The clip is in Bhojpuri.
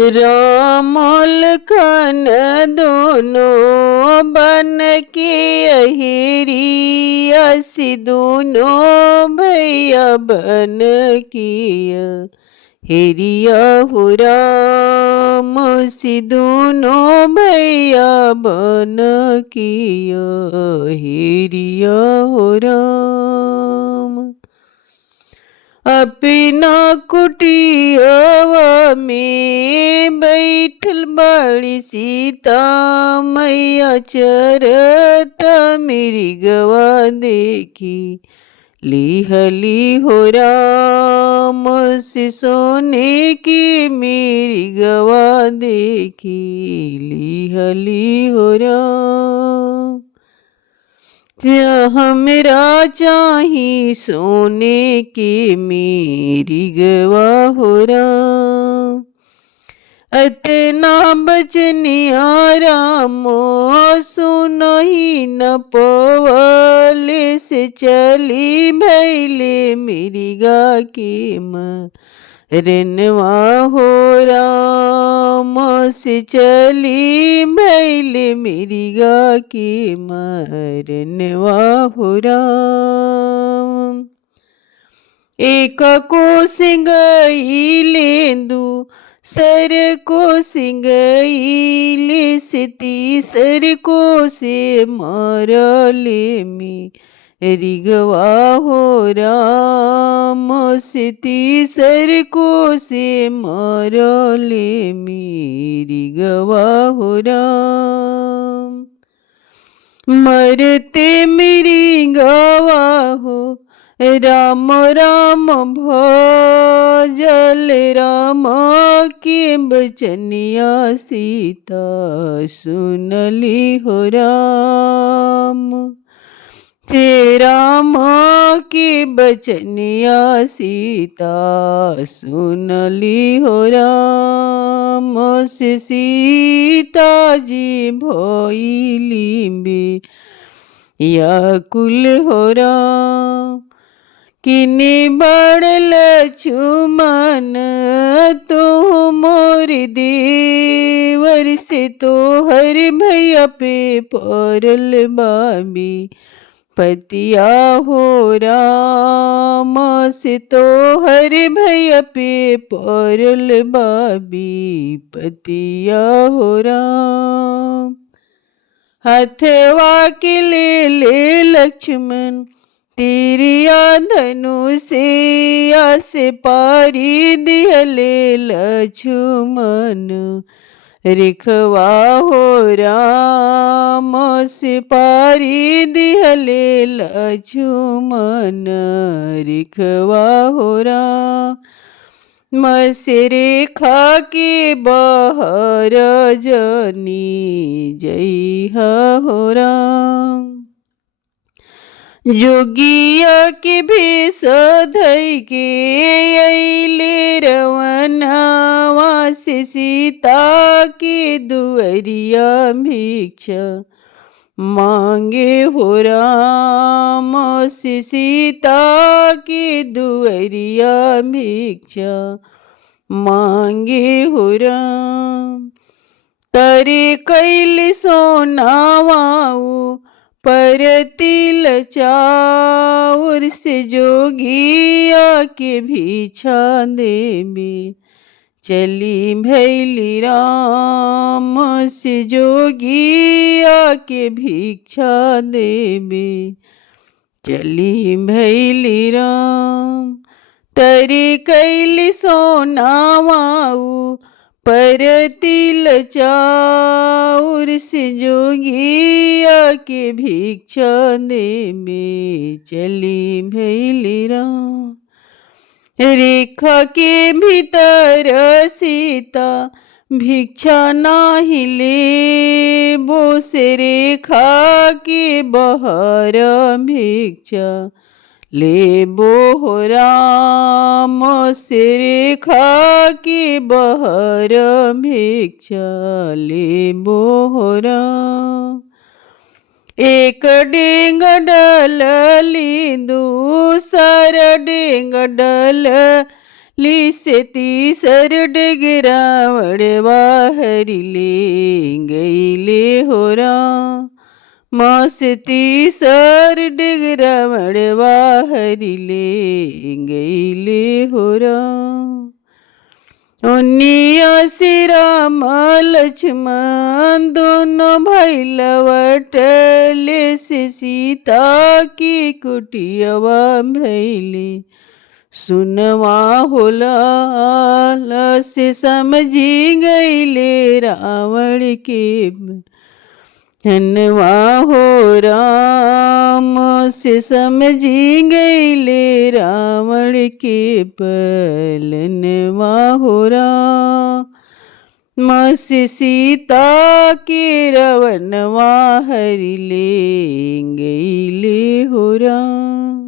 राम लखन दोनों बन के अहिरिया से दोनों भैया बन किया हेरिया हो राम से दोनों भैया बन किया हेरिया हो राम। अपना कुटियावा में बैठल बड़ी सीता मैया चरत मेरी गवा देखी लिहली हो राम से सोने की मेरी गवा देखी लिहली हो राम। हमरा चाही सोने के मेरी गवा हो राम। अतना बचनिया रामो सुनही न पवले से चली भैले मेरी गा के मरनवा हो राम से चली भैले मेरी गा के मरनवा हो राम। एक को सिंगई लेंदू सर को सिंगई से तीसर को से मरले में रिगवा हो राम से तीसर को से मरले में रिगवा हो राम। मरते मेरी गवा हो राम राम भजल राम के बचनिया सीता सुनली हो राम। राम के बचनिया सीता सुनली हो राम से सीता जी भोइली बे या कुल हो राम। किने बड़ लक्ष्मण तो मोर देवर से तो हर भैया पे परल बाबी पतिया हो राम से तो हर भैया पे परल बाबी पतिया हो राम। हथवा के ले लक्ष्मण तेरिया धनुषिया से पारी दिहले लक्ष्मण रिखवा हो राम से पारी दिहले लक्ष्मण रिखवा हो राम। से रेखा के बहर जनी जय हो राम। जोगिया के भेष धई के अइले रवनवा से सीता के दुअरिया भिक्षा मांगे हो राम से सीता के दुअरिया भिक्षा मांगे हो राम। तरे कैल सोनावाऊ पर तिल चाउर से जोगिया के भिक्षा देबे चली भैली राम से जोगिया के भिक्षा देबे चली भैली राम। तरी कैली सोनावाऊ पर तिल चाउर से जोगिया के भिक्षा देबे चली भैली राम। रेखा के भीतर सीता भिक्षा नाही ले बो से रेखा के बहर भिक्षा ले बो हो राम से रेखा के बहर भिक्षा ले बो हो राम। एक डेंग डलली दूसर डेंग डल ली से तीसर डग रावण बाहरिले गईले हो राम। से तीसर डग रावण बाहरिले गईले हो राम। उन्निया से राम लक्ष्मण दोनों भाई लवटले से सीता की कुटियवा भैली। सुनवा होला से समझी गईले रावण के हनवा हो राम से समझी गईले रावण के पलनवा हो राम। से सीता के रवनवा हरिले गईले हो राम।